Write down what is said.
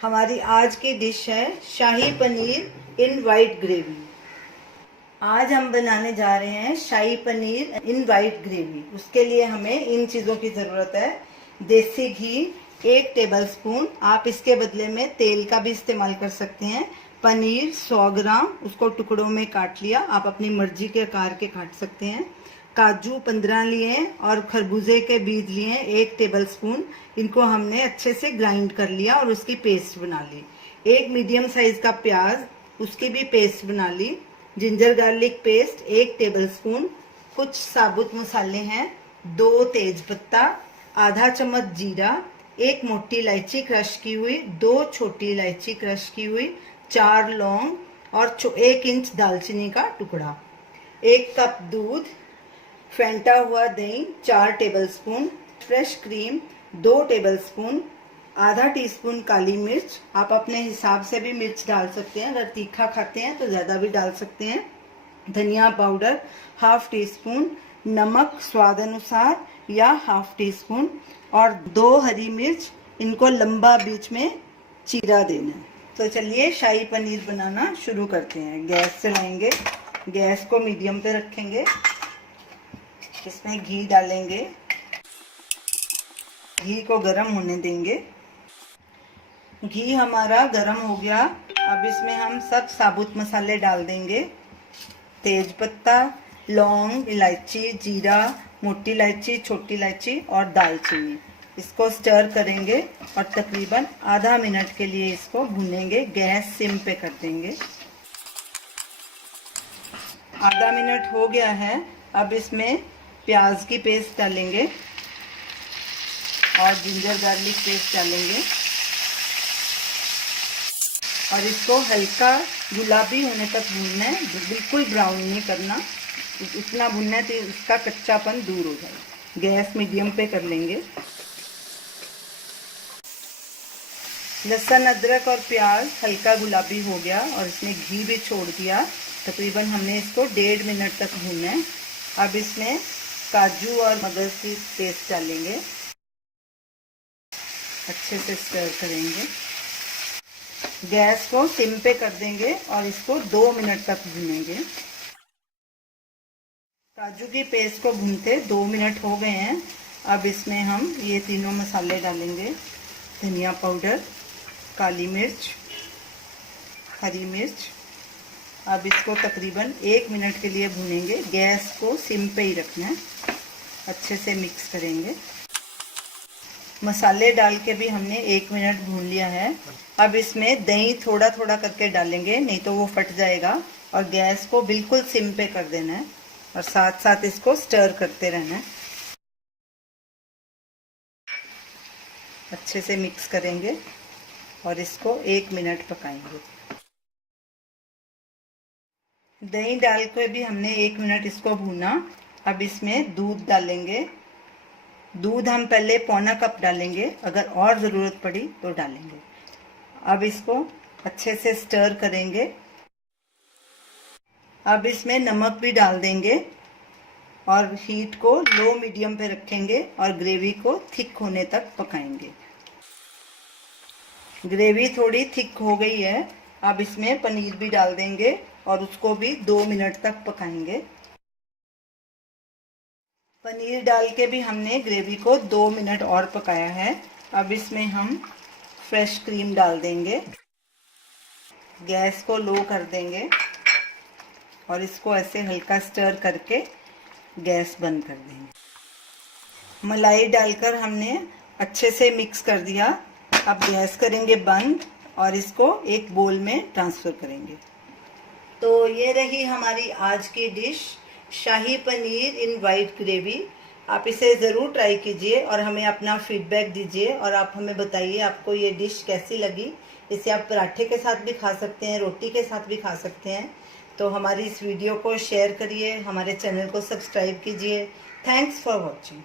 हमारी आज की डिश है शाही पनीर इन वाइट ग्रेवी। आज हम बनाने जा रहे हैं शाही पनीर इन वाइट ग्रेवी। उसके लिए हमें इन चीज़ों की ज़रूरत है। देसी घी 1 टेबलस्पून, आप इसके बदले में तेल का भी इस्तेमाल कर सकते हैं। पनीर 100 ग्राम, उसको टुकड़ों में काट लिया, आप अपनी मर्जी के आकार के काट सकते हैं। काजू 15 लिए और खरबूजे के बीज लिए 1 टेबलस्पून। इनको हमने अच्छे से ग्राइंड कर लिया और उसकी पेस्ट बना ली। 1 मीडियम साइज का प्याज, उसकी भी पेस्ट बना ली। Ginger garlic paste 1 tablespoon. कुछ साबुत मसाले हैं, 2 तेज पत्ता, आधा चम्मच जीरा, 1 मोटी इलायची क्रश की हुई, 2 छोटी इलायची क्रश की हुई, 4 लौंग और 1 इंच दालचीनी का टुकड़ा, 1 कप दूध, फेंटा हुआ दही 4 टेबलस्पून, फ्रेश क्रीम 2 टेबलस्पून, आधा टीस्पून काली मिर्च, आप अपने हिसाब से भी मिर्च डाल सकते हैं, अगर तीखा खाते हैं तो ज़्यादा भी डाल सकते हैं। धनिया पाउडर हाफ टी स्पून, नमक स्वाद अनुसार या हाफ टी स्पून और 2 हरी मिर्च, इनको लंबा बीच में चीरा देना है। तो चलिए शाही पनीर बनाना शुरू करते हैं। गैस चलाएंगे, गैस को मीडियम पे रखेंगे, इसमें घी डालेंगे, घी को गरम होने देंगे। घी हमारा गरम हो गया, अब इसमें हम सब साबुत मसाले डाल देंगे। तेज पत्ता, लौंग, इलायची, जीरा, मोटी इलायची, छोटी इलायची और दालचीनी। इसको स्टर करेंगे और तकरीबन आधा मिनट के लिए इसको भूनेंगे। गैस सिम पे कर देंगे। आधा मिनट हो गया है, अब इसमें प्याज की पेस्ट डालेंगे और जिंजर गार्लिक पेस्ट डालेंगे और इसको हल्का गुलाबी होने तक भूनना है, बिल्कुल ब्राउन नहीं करना, इतना भूनना है तो इसका कच्चापन दूर हो जाए। गैस मीडियम पे कर लेंगे। लहसुन, अदरक और प्याज हल्का गुलाबी हो गया और इसमें घी भी छोड़ दिया। तकरीबन हमने इसको 1.5 मिनट तक भूनना है। अब इसमें काजू और मगज की पेस्ट डालेंगे, अच्छे से स्टर करेंगे। गैस को सिम पे कर देंगे और इसको 2 मिनट तक भूनेंगे। काजू की पेस्ट को भूनते 2 मिनट हो गए हैं। अब इसमें हम ये तीनों मसाले डालेंगे। धनिया पाउडर, काली मिर्च, हरी मिर्च। अब इसको तकरीबन 1 मिनट के लिए भूनेंगे। गैस को सिम पे ही रखना है, अच्छे से मिक्स करेंगे। मसाले डाल के भी हमने 1 मिनट भून लिया है। अब इसमें दही थोड़ा थोड़ा करके डालेंगे, नहीं तो वो फट जाएगा। और गैस को बिल्कुल सिम पे कर देना है और साथ साथ इसको स्टर करते रहना है। अच्छे से मिक्स करेंगे और इसको 1 मिनट पकाएंगे। दही डाल के भी हमने 1 मिनट इसको भूना। अब इसमें दूध डालेंगे। दूध हम पहले पौना कप डालेंगे, अगर और ज़रूरत पड़ी तो डालेंगे। अब इसको अच्छे से स्टर करेंगे। अब इसमें नमक भी डाल देंगे और हीट को लो मीडियम पे रखेंगे और ग्रेवी को थिक होने तक पकाएंगे। ग्रेवी थोड़ी थिक हो गई है, अब इसमें पनीर भी डाल देंगे और उसको भी 2 मिनट तक पकाएंगे। पनीर डाल के भी हमने ग्रेवी को 2 मिनट और पकाया है। अब इसमें हम फ्रेश क्रीम डाल देंगे। गैस को लो कर देंगे और इसको ऐसे हल्का स्टर करके गैस बंद कर देंगे। मलाई डालकर हमने अच्छे से मिक्स कर दिया। अब गैस करेंगे बंद और इसको एक बोल में ट्रांसफ़र करेंगे। तो ये रही हमारी आज की dish, shahi paneer in white gravy. आप इसे ज़रूर ट्राई कीजिए और हमें अपना फीडबैक दीजिए और आप हमें बताइए आपको ये डिश कैसी लगी। इसे आप पराठे के साथ भी खा सकते हैं, रोटी के साथ भी खा सकते हैं। तो हमारी इस वीडियो को शेयर करिए, हमारे चैनल को सब्सक्राइब कीजिए। Thanks for watching.